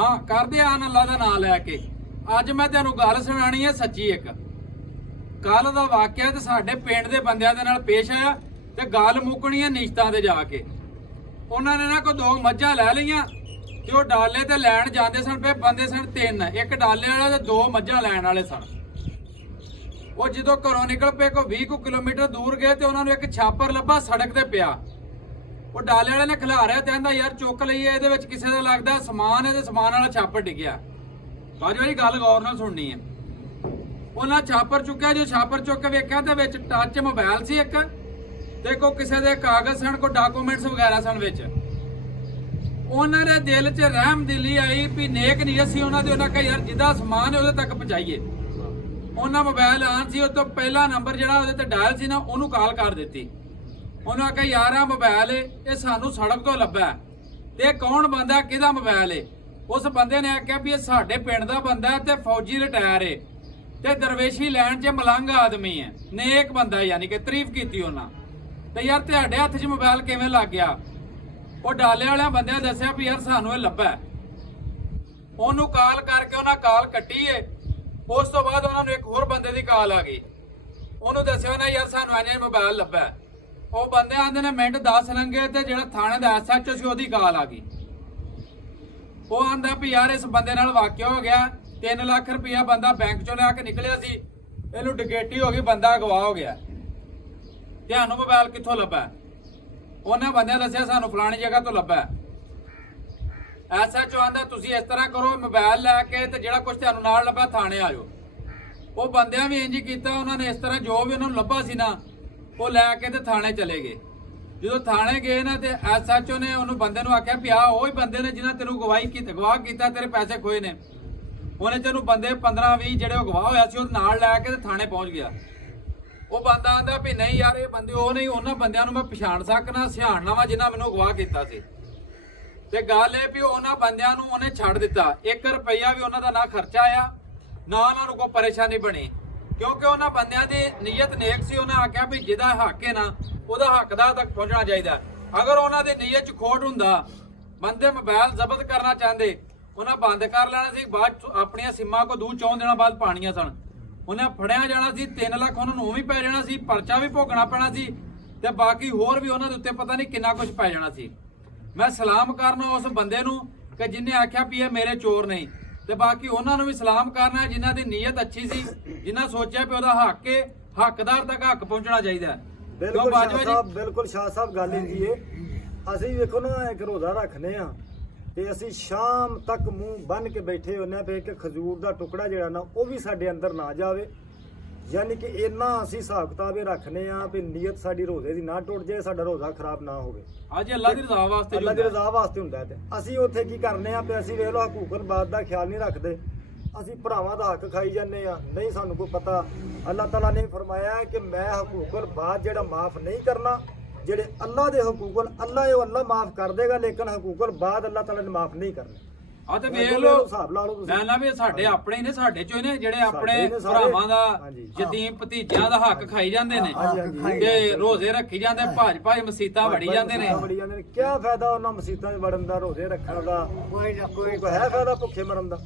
हाँ करदे आन अल्लाह दा नाम लैके। अज मैं तेनू गल सुनानी है सच्ची एक। कल दा वाकिया ते साडे पिंड दे बंदियां दे नाल पेश आया ते गल मुकनी है निश्तां ते जाके। उन्हां ने ना कोई 2 मੱਝਾਂ लै लईआं ते ओह डाले ते लैण जांदे सन पे बंदे सन 3, एक डाले वाला ते 2 मੱਝਾਂ लैण वाले सन। ਉਹ ਜਦੋਂ ਘਰੋਂ ਨਿਕਲ ਪਏ ਕੋ 20 ਕਿਲੋਮੀਟਰ ਦੂਰ ਗਏ ਤੇ ਉਹਨਾਂ ਨੂੰ ਇੱਕ ਛਾਪਰ ਲੱਭਾ ਸੜਕ ਤੇ ਪਿਆ। ਉਹ ਡਾਲੇ ਵਾਲੇ ਨੇ ਖਿਲਾਰਿਆ ਤੇ ਕਹਿੰਦਾ ਯਾਰ ਚੁੱਕ ਲਈਏ, ਇਹਦੇ ਵਿੱਚ ਕਿਸੇ ਦਾ ਲੱਗਦਾ ਸਮਾਨ ਹੈ ਤੇ ਸਮਾਨ ਵਾਲਾ ਛਾਪਰ ਡਿੱਗਿਆ। ਬਾਜੋ ਇਹ ਗੱਲ ਗੌਰ ਨਾਲ ਸੁਣਨੀ ਹੈ। ਉਹਨਾਂ ਛਾਪਰ ਚੁੱਕਿਆ, ਜੋ ਛਾਪਰ ਚੁੱਕ ਕੇ ਵੇਖਿਆ ਤੇ ਵਿੱਚ ਟੱਚ ਮੋਬਾਈਲ ਸੀ ਇੱਕ ਤੇ ਕੋ ਕਿਸੇ ਦੇ ਕਾਗਜ਼ ਸਨ, ਕੋ ਡਾਕੂਮੈਂਟਸ ਵਗੈਰਾ ਸਨ ਵਿੱਚ। ਉਹਨਾਂ ਦੇ ਦਿਲ 'ਚ ਰਹਿਮਦਿਲੀ ਆਈ ਵੀ ਨੇਕ ਨੀਅਤ ਸੀ ਉਹਨਾਂ ਦੀ। ਉਹਨਾਂ ਕਹਾ ਯਾਰ ਜਿਹਦਾ ਸਮਾਨ ਹੈ ਉਹਦੇ ਤੱਕ ਪਹੁੰਚਾਈਏ। ਉਹਨਾਂ ਮੋਬਾਈਲ ਆਨ ਸੀ, ਉਹ ਤੋਂ ਪਹਿਲਾ ਨੰਬਰ ਜਿਹੜਾ ਉਹਦੇ ਤੇ ਡਾਇਲ ਸੀ ਨਾ ਉਹਨੂੰ ਕਾਲ ਕਰ ਦਿੱਤੀ। ਉਹਨੂੰ ਆਖਿਆ ਯਾਰ ਆ ਮੋਬਾਈਲ ਇਹ ਸਾਨੂੰ ਸੜਕ ਤੋਂ ਲੱਭਾ ਤੇ ਇਹ ਕੌਣ ਬੰਦਾ, ਕਿਹਦਾ ਮੋਬਾਈਲ ਹੈ? ਉਸ ਬੰਦੇ ਨੇ ਆਖਿਆ ਵੀ ਇਹ ਸਾਡੇ ਪਿੰਡ ਦਾ ਬੰਦਾ ਤੇ ਫੌਜੀ ਰਿਟਾਇਰ ਹੈ ਤੇ ਦਰਵੇਸ਼ੀ ਲੈਣ 'ਚ ਮਲੰਗ ਆਦਮੀ ਹੈ, ਨੇਕ ਬੰਦਾ, ਯਾਨੀ ਕਿ ਤਾਰੀਫ ਕੀਤੀ ਉਹਨਾਂ। ਤੇ ਯਾਰ ਤੁਹਾਡੇ ਹੱਥ 'ਚ ਮੋਬਾਈਲ ਕਿਵੇਂ ਲੱਗ ਗਿਆ? ਉਹ ਡਾਲੇ ਵਾਲਿਆਂ ਬੰਦਿਆਂ ਦੱਸਿਆ ਵੀ ਯਾਰ ਸਾਨੂੰ ਇਹ ਲੱਭਾ। ਉਹਨੂੰ ਕਾਲ ਕਰਕੇ ਉਹਨਾਂ ਕਾਲ ਕੱਟੀ ਏ। ਉਸ ਤੋਂ ਬਾਅਦ ਉਹਨਾਂ ਨੂੰ ਇੱਕ ਹੋਰ ਬੰਦੇ ਦੀ ਕਾਲ ਆ ਗਈ। ਉਹਨੂੰ ਦੱਸਿਆ ਨਾ ਯਾਰ ਸਾਨੂੰ ਐਨੇ ਮੋਬਾਈਲ ਲੱਭਾ। ਉਹ ਬੰਦੇ ਆਂਦੇ ਨੇ ਮਿੰਟ 10 ਲੰਘੇ ਤੇ ਜਿਹੜਾ ਥਾਣੇ ਦਾ ਐਸਐਚਓ ਸੀ ਉਹਦੀ ਕਾਲ ਆ ਗਈ। ਉਹ ਆਂਦਾ ਵੀ ਯਾਰ ਇਸ ਬੰਦੇ ਨਾਲ ਵਾਕਿਆ ਹੋ ਗਿਆ, 3 ਲੱਖ ਰੁਪਇਆ ਬੰਦਾ ਬੈਂਕ ਚੋਂ ਲਿਆ ਕੇ ਨਿਕਲਿਆ ਸੀ, ਇਹਨੂੰ ਡਕੈਤੀ ਹੋ ਗਈ, ਬੰਦਾ ਅਗਵਾ ਹੋ ਗਿਆ। ਤੁਹਾਨੂੰ ਮੋਬਾਈਲ ਕਿੱਥੋਂ ਲੱਭਾ? ਉਹਨਾਂ ਬੰਦਿਆਂ ਦੱਸਿਆ ਸਾਨੂੰ ਫਲਾਣੀ ਜਗ੍ਹਾ ਤੋਂ ਲੱਭਾ। ਐਸਐਚਓ ਆਂਦਾ ਤੁਸੀਂ ਇਸ ਤਰ੍ਹਾਂ ਕਰੋ, ਮੋਬਾਈਲ ਲੈ ਕੇ ਤੇ ਜਿਹੜਾ ਕੁਝ ਤੁਹਾਨੂੰ ਨਾਲ ਲੱਭਾ ਥਾਣੇ ਆ ਜਾਓ। ਉਹ ਬੰਦਿਆਂ ਵੀ ਇੰਜ ਕੀਤਾ, ਉਹਨਾਂ ਨੇ ਇਸ ਤਰ੍ਹਾਂ ਜੋ ਵੀ ਉਹਨਾਂ ਨੂੰ ਲੱਭਾ ਸੀ ਨਾ ਉਹ ਲੈ ਕੇ ਤੇ ਥਾਣੇ ਚਲੇ ਗਏ। ਜਦੋਂ ਥਾਣੇ ਗਏ ਨਾ ਤੇ ਐਸਐਚਓ ਨੇ ਉਹਨੂੰ ਬੰਦੇ ਨੂੰ ਆਖਿਆ ਵੀ ਆ ਉਹੀ ਬੰਦੇ ਨੇ ਜਿਹਨਾਂ ਤੈਨੂੰ ਗਵਾਹ ਕੀਤਾ, ਤੇਰੇ ਪੈਸੇ ਖੋਏ ਨੇ। ਉਹਨੇ ਤੈਨੂੰ ਬੰਦੇ 15-20 ਜਿਹੜੇ ਉਹ ਗਵਾਹ ਹੋਇਆ ਸੀ ਉਹ ਨਾਲ ਲੈ ਕੇ ਤੇ ਥਾਣੇ ਪਹੁੰਚ ਗਿਆ। ਉਹ ਬੰਦਾ ਆਂਦਾ ਵੀ ਨਹੀਂ ਯਾਰ ਇਹ ਬੰਦੇ ਉਹ ਨਹੀਂ, ਉਹਨਾਂ ਬੰਦਿਆਂ ਨੂੰ ਮੈਂ ਪਛਾਣ ਸਕਣਾ, ਸਿਆਣਨਾ ਵਾ ਜਿਨ੍ਹਾਂ ਮੈਨੂੰ ਗਵਾਹ ਕੀਤਾ ਸੀ। ਤੇ ਗੱਲ ਇਹ ਵੀ ਉਹਨਾਂ ਬੰਦਿਆਂ ਨੂੰ ਉਹਨੇ ਛੱਡ ਦਿੱਤਾ। 1 ਰੁਪਈਆ ਵੀ ਉਹਨਾਂ ਦਾ ਨਾ ਖਰਚਾ ਆਇਆ, ਨਾ ਉਹਨਾਂ ਨੂੰ ਕੋਈ ਪਰੇਸ਼ਾਨੀ ਬਣੀ, ਕਿਉਂਕਿ ਉਹਨਾਂ ਬੰਦਿਆਂ ਦੀ ਨੀਅਤ ਨੇਕ ਸੀ। ਉਹਨੇ ਆਖਿਆ ਵੀ ਜਿਹਦਾ ਹੱਕ ਹੈ ਨਾ ਉਹਦਾ ਹੱਕਦਾਰ ਤੱਕ ਪਹੁੰਚਣਾ ਚਾਹੀਦਾ। ਅਗਰ ਉਹਨਾਂ ਦੀ ਨੀਅਤ 'ਚ ਖੋਟ ਹੁੰਦਾ, ਬੰਦੇ ਮੋਬਾਈਲ ਜ਼ਬਤ ਕਰਨਾ ਚਾਹੁੰਦੇ, ਉਹਨਾਂ ਬੰਦ ਕਰ ਲੈਣਾ ਸੀ। ਬਾਅਦ ਆਪਣੀਆਂ ਸਿੰਮਾਂ ਕੋ 2-4 ਦਿਨਾਂ ਬਾਅਦ ਪਾਣੀਆਂ ਸਨ। ਉਹਨੇ ਫੜਿਆ ਜਾਣਾ ਸੀ, 3 ਲੱਖ ਉਹਨਾਂ ਨੂੰ ਉਹ ਵੀ ਪੈ ਜਾਣਾ ਸੀ, ਪਰਚਾ ਵੀ ਭੋਗਣਾ ਪੈਣਾ ਸੀ ਤੇ ਬਾਕੀ ਹੋਰ ਵੀ ਉਹਨਾਂ ਦੇ ਉੱਤੇ ਪਤਾ ਨਹੀਂ ਕਿੰਨਾ ਕੁਝ ਪੈ ਜਾਣਾ ਸੀ। ਮੈਂ ਸਲਾਮ ਕਰਨਾ ਉਸ ਬੰਦੇ ਨੂੰ ਕਿ ਜਿਹਨੇ ਆਖਿਆ ਵੀ ਇਹ ਮੇਰੇ ਚੋਰ ਨਹੀਂ, ਤੇ ਬਾਕੀ ਉਹਨਾਂ ਨੂੰ ਵੀ ਸਲਾਮ ਕਰਨਾ ਜਿਨ੍ਹਾਂ ਦੀ ਨੀਅਤ ਅੱਛੀ ਸੀ, ਜਿਨ੍ਹਾਂ ਸੋਚਿਆ ਵੀ ਉਹਦਾ ਹੱਕ ਹੈ, ਹੱਕਦਾਰ ਤੱਕ ਹੱਕ ਪਹੁੰਚਣਾ ਚਾਹੀਦਾ। ਬਿਲਕੁਲ ਸ਼ਾਹ ਸਾਹਿਬ ਗੱਲ ਇਹ ਹੈ। ਅਸੀਂ ਵੇਖੋ ਨਾ ਇੱਕ ਰੋਜ਼ਾ ਰੱਖਨੇ ਆ ਤੇ ਅਸੀਂ ਸ਼ਾਮ ਤੱਕ ਮੂੰਹ ਬੰਨ ਕੇ ਬੈਠੇ ਹੁੰਨੇ ਆ ਕਿ ਖਜੂਰ ਦਾ ਟੁਕੜਾ ਜਿਹੜਾ ਨਾ ਉਹ ਵੀ ਸਾਡੇ ਅੰਦਰ ਨਾ ਜਾਵੇ। ਯਾਨੀ ਕਿ ਇੰਨਾ ਅਸੀਂ ਹਿਸਾਬ ਕਿਤਾਬ ਇਹ ਰੱਖਨੇ ਆ ਵੀ ਨੀਅਤ ਸਾਡੀ ਰੋਜ਼ੇ ਦੀ ਨਾ ਟੁੱਟ ਜਾਏ, ਸਾਡਾ ਰੋਜ਼ਾ ਖਰਾਬ ਨਾ ਹੋਵੇ। ਅੱਜ ਅੱਲਾ ਦੀ ਰਜ਼ਾ ਵਾਸਤੇ, ਅੱਲਾ ਦੀ ਰਜ਼ਾ ਵਾਸਤੇ ਹੁੰਦਾ। ਤੇ ਅਸੀਂ ਉੱਥੇ ਕੀ ਕਰਨੇ ਆ ਵੀ ਅਸੀਂ ਵੇਖ ਲਓ ਹਕੂਕਨ ਬਾਤ ਦਾ ਖਿਆਲ ਨਹੀਂ ਰੱਖਦੇ। ਅਸੀਂ ਭਰਾਵਾਂ ਦਾ ਹੱਕ ਖਾਈ ਜਾਂਦੇ ਆ। ਨਹੀਂ ਸਾਨੂੰ ਕੋਈ ਪਤਾ ਅੱਲਾਹ ਤਾਲਾ ਨੇ ਫਰਮਾਇਆ ਕਿ ਮੈਂ ਹਕੂਕਨ ਬਾਤ ਜਿਹੜਾ ਮਾਫ ਨਹੀਂ ਕਰਨਾ। ਜਿਹੜੇ ਅੱਲਾ ਦੇ ਹਕੂਕਨ ਅੱਲਾ ਉਹ ਅੱਲਾ ਮਾਫ ਕਰ ਦੇਗਾ, ਲੇਕਿਨ ਹਕੂਕਨ ਬਾਤ ਅੱਲਾਹ ਤਾਲਾ ਨੇ ਮਾਫ ਨਹੀਂ ਕਰਨੇ। ਆ ਤੇ ਵੇਖ ਲਓ ਹਿਸਾਬ ਲਾ ਲਓ ਤੁਸੀਂ। ਮੈਂ ਨਾ ਵੀ ਸਾਡੇ ਆਪਣੇ ਹੀ ਨੇ, ਸਾਡੇ ਚੋਂ ਨੇ ਜਿਹੜੇ ਆਪਣੇ ਭਰਾਵਾਂ ਦਾ ਯਤੀਮ ਭਤੀਜਿਆਂ ਦਾ ਹੱਕ ਖਾਈ ਜਾਂਦੇ ਨੇ ਤੇ ਰੋਜ਼ੇ ਰੱਖੀ ਜਾਂਦੇ, ਭਾਜ ਮਸੀਤਾਂ ਵੜੀ ਜਾਂਦੇ ਨੇ। ਕੀ ਫਾਇਦਾ ਉਹਨਾਂ ਮਸੀਤਾਂ 'ਚ ਵੜਨ ਦਾ, ਰੋਜ਼ੇ ਰੱਖਣ ਦਾ? ਕੋਈ ਹੈ ਫਾਇਦਾ ਭੁੱਖੇ ਮਰਨ ਦਾ?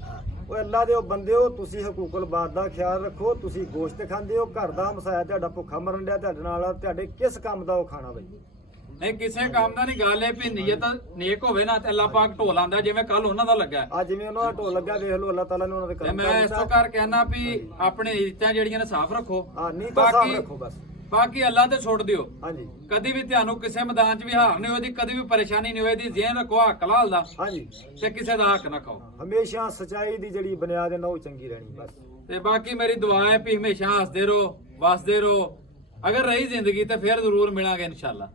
ਉਹ ਅੱਲਾ ਦੇ ਉਹ ਬੰਦਿਓ, ਤੁਸੀਂ ਹਕੂਕਲ ਬਾਤ ਦਾ ਖਿਆਲ ਰੱਖੋ। ਤੁਸੀਂ ਗੋਸ਼ਤ ਖਾਂਦੇ ਹੋ, ਘਰ ਦਾ ਹਮਸਾਇਆ ਤੁਹਾਡਾ ਭੁੱਖਾ ਮਰਨ ਡਿਆ ਤੁਹਾਡੇ ਨਾਲ, ਤੁਹਾਡੇ ਕਿਸ ਕੰਮ ਦਾ ਉਹ ਖਾਣਾ ਬਈ? ਨਹੀਂ ਕਿਸੇ ਕੰਮ ਦਾ ਨਹੀਂ। ਗੱਲ ਇਹ ਵੀ ਨੀਅਤ ਨੇਕ ਹੋਵੇ ਨਾ ਤੇ ਅੱਲਾਹ ਪਾਕ ਢੋਲ ਆਂਦਾ, ਜਿਵੇਂ ਕੱਲ ਉਹਨਾਂ ਦਾ ਲੱਗਾ। ਅੱਜ ਜਿਵੇਂ ਉਹਨਾਂ ਦਾ ਢੋਲ ਲੱਗਾ, ਵੇਖ ਲਓ ਅੱਲਾਹ ਤਾਲਾ ਨੇ ਉਹਨਾਂ ਦੇ ਕਰਮ। ਮੈਂ ਇਸ ਤੋਂ ਕਰ ਕਹਿਣਾ ਵੀ ਆਪਣੇ ਨੀਤਾਂ ਜਿਹੜੀਆਂ ਨੇ ਸਾਫ਼ ਰੱਖੋ। ਹਾਂ ਨੀਤਾਂ ਸਾਫ਼ ਰੱਖੋ ਬਸ। ਬਾਕੀ ਅੱਲਾਹ ਤੇ ਛੋੜ ਦਿਓ। ਹਾਂਜੀ ਕਦੀ ਵੀ ਤੁਹਾਨੂੰ ਕਿਸੇ ਮੈਦਾਨ 'ਚ ਵੀ ਹਾਰ ਨਹੀਂ ਹੋਏਦੀ, ਕਦੀ ਵੀ ਪਰੇਸ਼ਾਨੀ ਨਹੀਂ ਹੋਏਦੀ। ਜ਼ਿਹਨ ਰੱਖੋ ਹੱਕ ਹਲਾਲ ਦਾ, ਹਾਂਜੀ, ਤੇ ਕਿਸੇ ਦਾ ਹੱਕ ਨਾ ਖਾਓ। ਹਮੇਸ਼ਾ ਸਚਾਈ ਦੀ ਜਿਹੜੀ ਬੁਨਿਆਦ ਹੈ ਨਾ ਉਹ ਚੰਗੀ ਰਹਿਣੀ ਬਸ। ਤੇ ਬਾਕੀ ਮੇਰੀ ਦੁਆ ਹੈ ਵੀ ਹਮੇਸ਼ਾ ਹੱਸਦੇ ਰਹੋ, ਵਸਦੇ ਰਹੋ। ਅਗਰ ਰਹੀ ਜ਼ਿੰਦਗੀ ਤਾਂ ਫਿਰ ਜ਼ਰੂਰ ਮਿਲਾਂਗੇ ਇਨਸ਼ਾਅੱਲਾ।